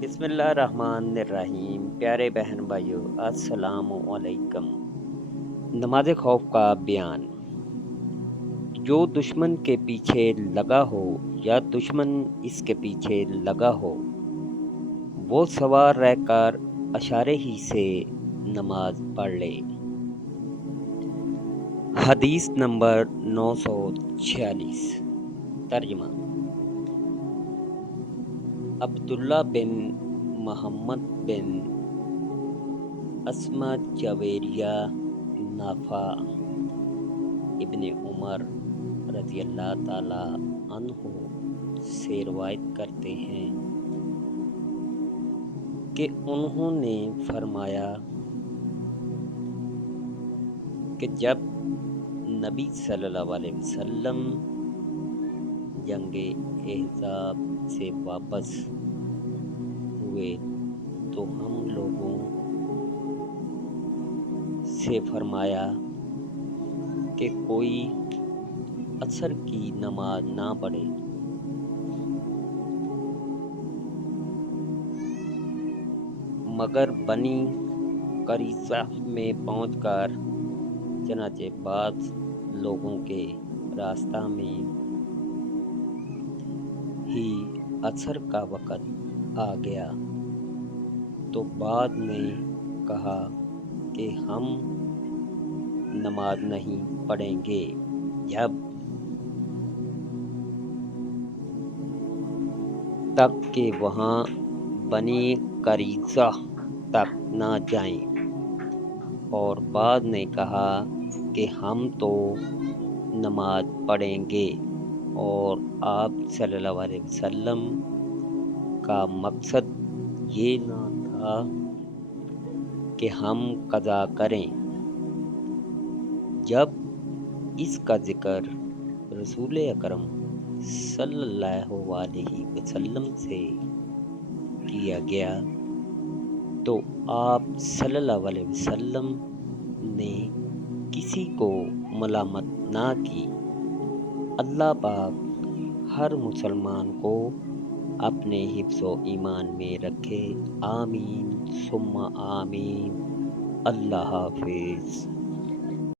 بسم اللہ الرحمن الرحیم، پیارے بہن بھائیو السلام علیکم۔ نماز خوف کا بیان۔ جو دشمن کے پیچھے لگا ہو یا دشمن اس کے پیچھے لگا ہو، وہ سوار رہ کر اشارے ہی سے نماز پڑھ لے۔ حدیث نمبر 946۔ ترجمہ: عبداللہ بن محمد بن اسما جویریہ نافع ابن عمر رضی اللہ تعالی عنہ سے روایت کرتے ہیں کہ انہوں نے فرمایا کہ جب نبی صلی اللہ علیہ وسلم جنگ احزاب سے واپس ہوئے تو ہم لوگوں سے فرمایا کہ کوئی عصر کی نماز نہ پڑھے، مگر بنی قریظہ میں پہنچ کر چنانچہ بعض لوگوں کے راستہ میں ہی عصر کا وقت آ گیا تو بعد نے کہا کہ ہم نماز نہیں پڑھیں گے جب تک کہ وہاں بنی قریظہ تک نہ جائیں، اور بعد نے کہا کہ ہم تو نماز پڑھیں گے، اور آپ صلی اللہ علیہ وسلم کا مقصد یہ نہ تھا کہ ہم قضا کریں۔ جب اس کا ذکر رسول اکرم صلی اللہ علیہ وسلم سے کیا گیا تو آپ صلی اللہ علیہ وسلم نے کسی کو ملامت نہ کی۔ اللہ پاک ہر مسلمان کو اپنے حفظ و ایمان میں رکھے، آمین ثم آمین۔ اللہ حافظ۔